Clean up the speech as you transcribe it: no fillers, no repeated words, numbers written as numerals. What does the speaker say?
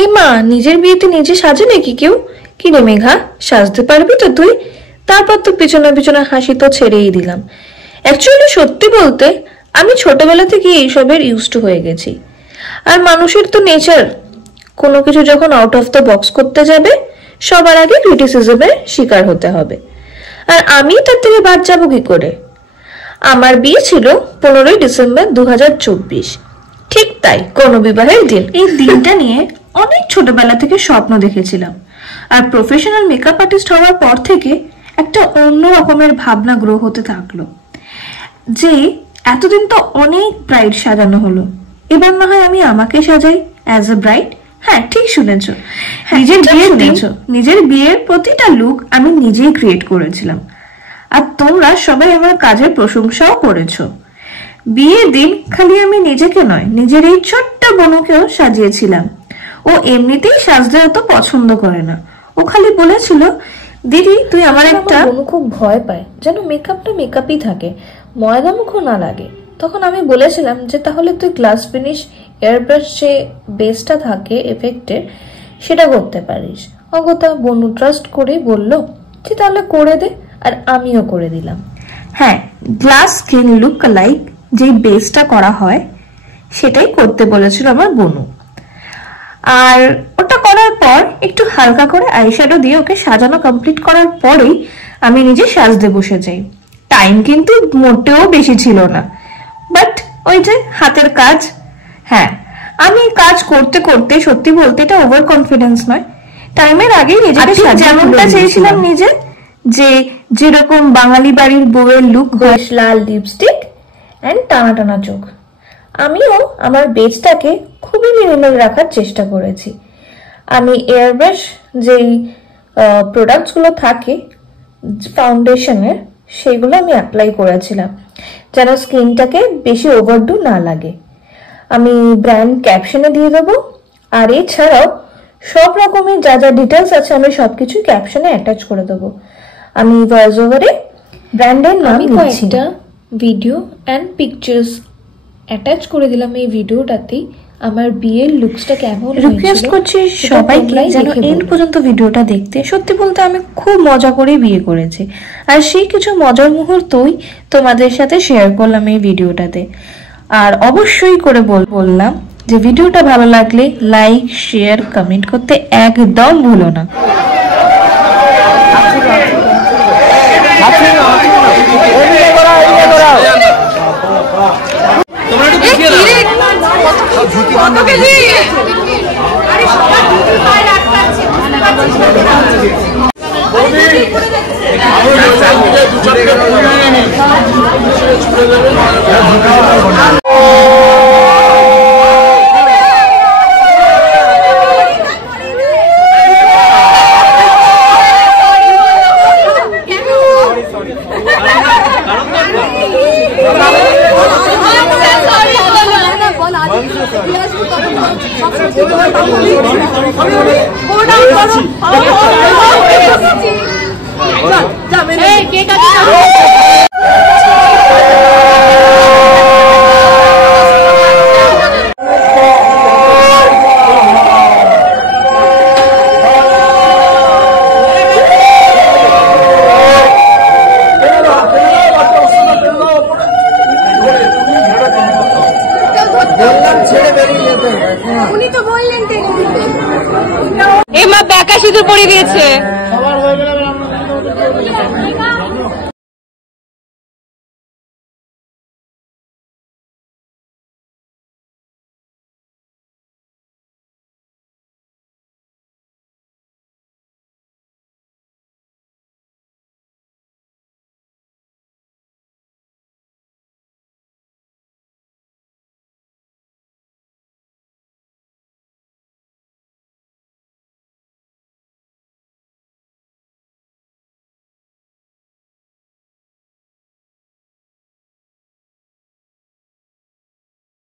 এই মা, নিজের বিয়েতে নিজে সাজে নাকি কেউ? কি রে মেঘা, সাজতে পারবি তো তুই? তারপর তো পিছনে পিছনে হাসি তো ছেড়েই দিলাম। অ্যাকচুয়ালি সত্যি বলতে আমি ছোটবেলা থেকে এইসবের ইউজড হয়ে গেছি। আর মানুষের তো নেচার, কোনো কিছু যখন আউট অফ দ্য বক্স করতে যাবে সবার আগে ক্রিটিসিজমের শিকার হতে হবে। আর আমি তার থেকে বাদ যাবো কি করে? আমার বিয়ে ছিল 15ই ডিসেম্বর 2024, ঠিক তাই, কোনো বিবাহের দিন। এই দিনটা নিয়ে অনেক ছোটবেলা থেকে স্বপ্ন দেখেছিলাম। আর প্রফেশনাল মেকআপ আর্টিস্ট হওয়ার পর থেকে একটা অন্য রকমের ভাবনা গ্রো হতে থাকলো যে এতদিন তো অনেক ব্রাইড সাজানো হলো, এবার না হয় আমি আমাকে সাজাই অ্যাজ এ ব্রাইড। হ্যাঁ, ঠিক শুনেছো, নিজের বিয়ের প্রতিটা লুক আমি নিজেই ক্রিয়েট করেছিলাম। আর তোমরা সবাই আমার কাজের প্রশংসাও করেছো। বিয়ের দিন খালি আমি নিজেকে নয়, নিজের এই ছোট্ট বোনকেও সাজিয়েছিলাম। ও এমনিতেই সাজতে অত পছন্দ করে না। ও খালি বলেছিল, দিদি তুই আমার একটা। বোনু খুব ভয় পায় যেন মেকআপটা মেকআপই থাকে, ময়দা মুখও না লাগে। তখন আমি বলেছিলাম যে তাহলে তুই গ্লাস ফিনিশ এয়ারব্রাশ যে বেসটা থাকে এফেক্টের সেটা করতে পারিস। অগতা বনু ট্রাস্ট করে বলল যে তাহলে করে দে, আর আমিও করে দিলাম। হ্যাঁ, গ্লাস স্কিন লুক লাইক যেই বেসটা করা হয় সেটাই করতে বলেছিল আমার বনু। আর ওটা করার পর একটু হালকা করে আইশ্যাডো দিয়ে ওকে সাজানো কমপ্লিট করার পরেই আমি নিজে সাজতে বসে যাই। টাইম কিন্তু মোটেও বেশি ছিল না, বাট ওই যে হাতের কাজ। হ্যাঁ, আমি কাজ করতে করতে, সত্যি বলতে এটা ওভার কনফিডেন্স নয়, টাইমের আগেই নিজেকে যেমনটা চেয়েছিলাম নিজে, যে যেরকম বাঙালি বাড়ির বউয়ের লুক, বেশ লাল লিপস্টিক এন্ড টানা টানা চোখ। আমিও আমার বেজটাকে খুবই মিনিমাল রাখার চেষ্টা করেছি। আমি এয়ারব্রাশ যেই প্রোডাক্টস গুলো থাকে ফাউন্ডেশনের, সেগুলো আমি অ্যাপ্লাই করেছিলাম যেন স্কিনটাকে বেশি ওভারডু না লাগে। আমি ব্র্যান্ড ক্যাপশনে দিয়ে দেবো। আর এছাড়াও সব রকমের যা যা ডিটেলস আছে আমি সবকিছু ক্যাপশনে অ্যাটাচ করে দেবো। আমি ভয়েস ওভারে ব্র্যান্ডের নাম দিচ্ছি, ভিডিও অ্যান্ড পিকচার্স অ্যাটাচ করে দিলাম এই ভিডিওটাতেই। আমার বিয়ের লুকসটা কেমন রিকোয়েস্ট করছি সবাইকে যেন এন্ড পর্যন্ত ভিডিওটা দেখতে। সত্যি বলতে আমি খুব মজা করে বিয়ে করেছি, আর সেই কিছু মজার মুহূর্তই তোমাদের সাথে শেয়ার করলাম এই ভিডিওটাতে। আর অবশ্যই করে বললাম যে ভিডিওটা ভালো লাগলে লাইক, শেয়ার, কমেন্ট করতে একদম ভুলো না। এই মা ব্যাকা সিঁদুর পরিয়ে দিয়েছে।